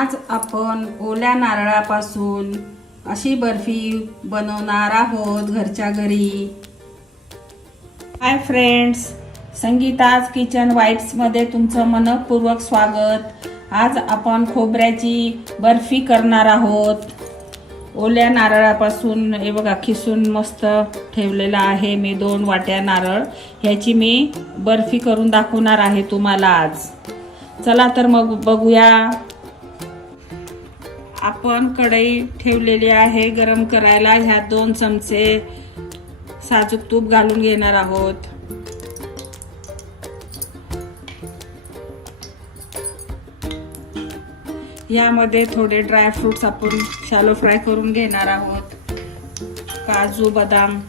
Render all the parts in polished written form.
आज आपण ओल्या नारळापासून अशी बर्फी बनवणार आहोत घरच्या घरी। हाय फ्रेंड्स, संगीताज किचन वाईट्स मध्ये तुमचं मनपूर्वक स्वागत। आज आपण खोबऱ्याची बर्फी करणार आहोत। ओल्या नारळापासून हे बघा खिसून मस्त ठेवलेला आहे मी 2 वाट्या नारळ। ह्याची मी बर्फी करून दाखवणार आहे तुम्हाला आज। चला तर मग बघूया। आपण कढई ठेवलेली आहे गरम करायला। ह्यात 2 चमचे साजूक तूप घालून घेणार आहोत। यामध्ये थोडे ड्राय फ्रूट्स आपण शॅलो फ्राय करून घेणार आहोत। काजू, बदाम,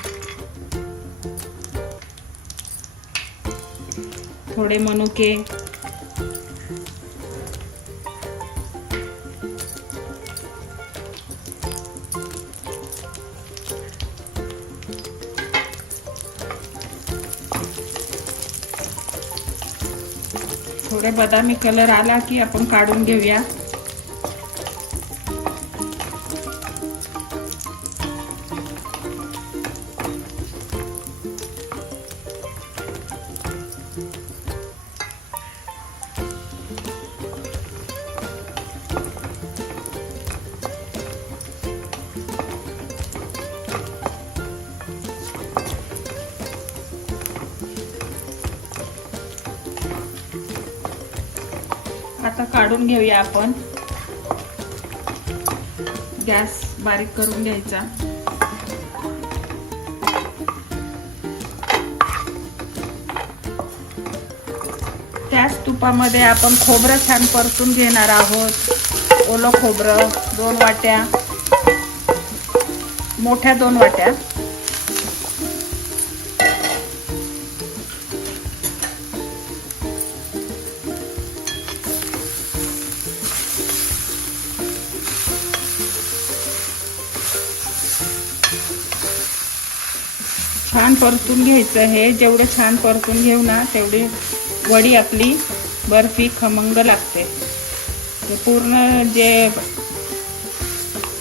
थोडे मनुके, थोडे बदामी कलर आला की आपण काढून घेऊया। आता काढून घेऊया आपण। गॅस बारीक करून घ्यायचा। त्याच तुपामध्ये आपण खोबरं छान परतून घेणार आहोत। ओलं खोबरं 2 वाट्या, मोठ्या 2 वाट्या। छान परतून घ्यायचं। हे जेवढे छान परतून घेऊ ना तेवढी वडी आपली बर्फी खमंग लागते। ते पूर्ण जे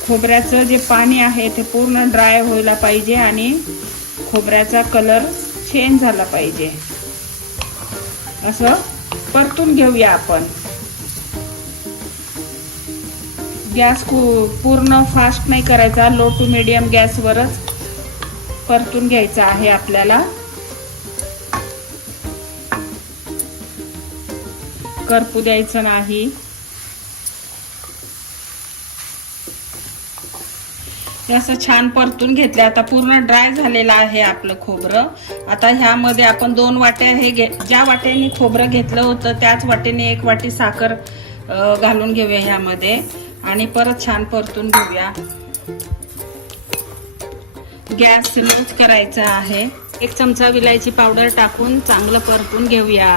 खोबऱ्याचं जे पाणी आहे ते पूर्ण ड्राय व्हायला पाहिजे आणि खोबऱ्याचा कलर चेंज झाला पाहिजे। असं परतून घेऊया आपण। गॅस पूर्ण फास्ट नाही करायचा, लो टू मीडियम गॅसवरच परतून घ्यायचं आहे आपल्याला। करपू द्यायचं नाही। हे असं छान परतून घेतलं। आता पूर्ण ड्राय झालेलं आहे आपलं खोबरं। आता ह्यामध्ये आपण 2 वाट्या हे ज्या वाट्याने खोबरं घेतलं होतं त्याच वाट्याने 1 वाटी साखर घालून घेऊया ह्यामध्ये आणि परत छान परतून घेऊया। गॅस स्लोच करायचा आहे। 1 चमचा विलायची पावडर टाकून चांगलं परतून घेऊया।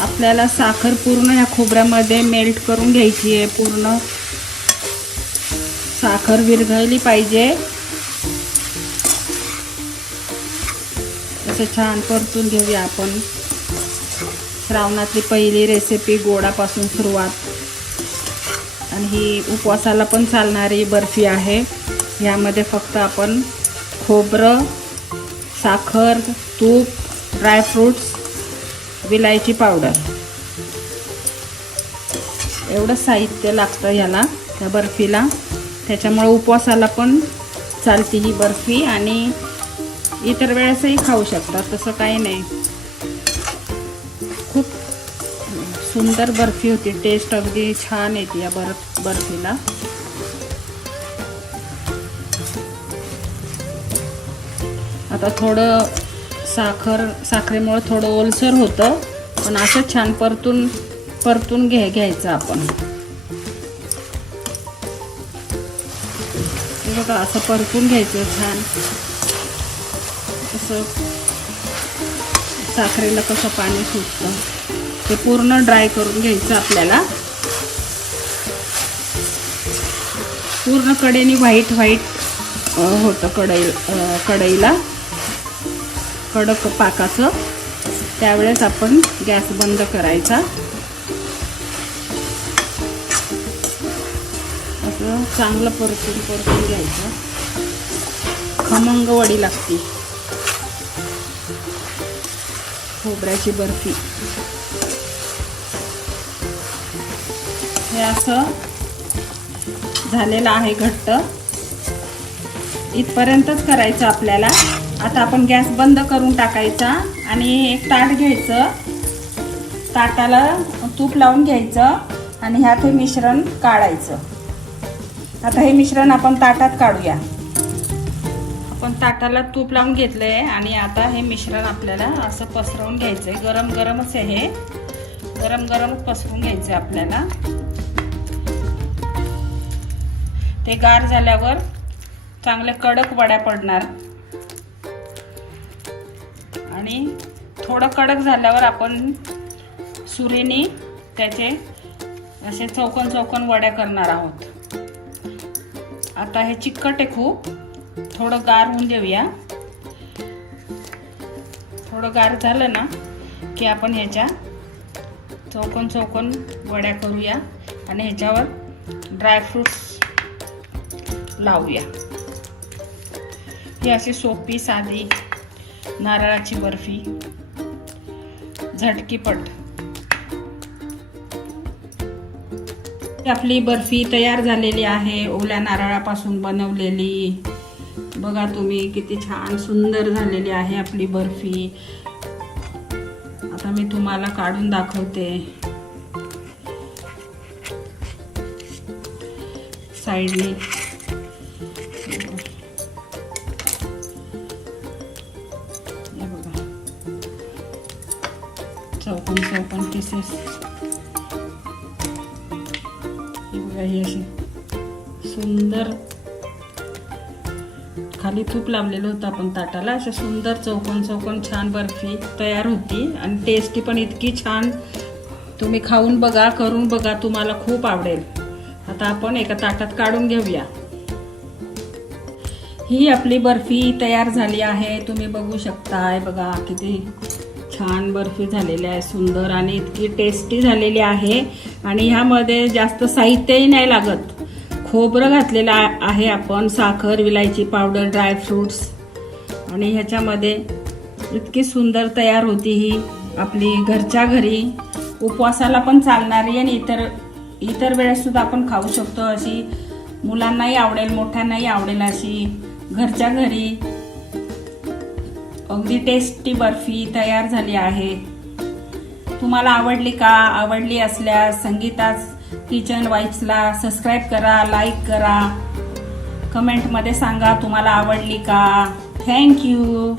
आपल्याला साखर पूर्ण या खोबऱ्यामध्ये मेल्ट करून घ्यायची आहे। पूर्ण साखर विरघळली पाहिजे। असं छान परतून घेऊया आपण। श्रावणातली पहिली रेसिपी गोडापासून सुरुवात आणि ही उपवासाला पण चालणारी बर्फी आहे। यामध्ये फक्त आपण खोबरं, साखर, तूप, ड्रायफ्रूट्स, विलायची पावडर एवढं साहित्य लागतं ह्याला, त्या बर्फीला। त्याच्यामुळे उपवासाला पण चालते ही बर्फी आणि इतर वेळेसही खाऊ शकतात, तसं काही नाही। खूप सुंदर बर्फी होती, टेस्ट अगदी छान येते या बर्फीला। आता थोडं साखरेमुळे थोडं ओलसर होतं, पण असं छान परतून घ्यायचं आपण। हे बघा असं परतून घ्यायचं छान। असं साखरेला कसं पाणी सुटतं ते पूर्ण ड्राय करून घ्यायचं आपल्याला। पूर्ण कडेने व्हाईट होतं कढईला कडक पाकाचं। त्यावेळेस आपण गॅस बंद करायचा. असं चांगलं परतून घ्यायचं. खमंग वडी लागते खोबऱ्याची बर्फी. हे असं झालेलं आहे घट्ट. इथपर्यंतच करायचं आपल्याला. आता आपण गॅस बंद करून टाकायचा आणि एक ताट घ्यायचं. ताटाला तूप लावून घ्यायचं आणि ह्यात हे मिश्रण काढायचं. आता हे मिश्रण आपण ताटात काढूया. आपण ताटाला तूप लावून घेतलंय आणि आता हे मिश्रण आपल्याला असं पसरवून घ्यायचंय. गरम गरमच आहे हे. गरम गरमच पसरवून घ्यायचंय आपल्याला. ते गार झाल्यावर चांगले कडक वड्या पडणार आणि थोडं कडक झाल्यावर आपण सुरीने त्याचे असे चौकोन चौकोन वड्या करणार आहोत. आता हे चिकट आहे खूप. थोडं गार होऊन देऊया. थोडं गार झालं ना की आपण ह्याच्या चौकोन चौकोन वड्या करूया आणि ह्याच्यावर ड्रायफ्रूट्स लावूया. ही अशी सोपी साधी नारळाची बर्फी झटकीपट. आपली बर्फी तयार झालेली आहे ओल्या नारळापासून बनवलेली. बघा तुम्ही किती छान सुंदर झालेली आहे आपली बर्फी. आता मी तुम्हाला काढून दाखवते. साईडने चौकोन चौकोन पीसेस. ही अशी सुंदर खाली तूप लावलेलं होतं आपण ताटाला. अशा सुंदर चौकोन चौकोन छान बर्फी तयार होती आणि टेस्टी पण इतकी छान. तुम्ही खाऊन बघा, करून बघा, तुम्हाला खूप आवडेल. आता आपण एका ताटात काढून घेऊया. ही आपली बर्फी तयार झाली आहे. तुम्ही बघू शकताय. बघा किती छान बर्फी झालेली आहे, सुंदर आणि इतकी टेस्टी झालेली आहे. आणि ह्यामध्ये जास्त साहित्यही नाही लागत. खोबरं घातलेलं आहे आपण, साखर, विलायची पावडर, ड्रायफ्रूट्स आणि ह्याच्यामध्ये इतकी सुंदर तयार होती ही आपली घरच्या घरी. उपवासाला पण चालणारी आणि इतर वेळेस सुद्धा आपण खाऊ शकतो. अशी मुलांनाही आवडेल, मोठ्यांनाही आवडेल अशी घरच्या घरी अगदी टेस्टी बर्फी तयार झाली आहे. तुम्हाला आवडली का? आवडली असल्यास संगीताज किचन वाईब्सला सबस्क्राईब करा, लाईक करा, कमेंटमध्ये सांगा तुम्हाला आवडली का. थँक्यू.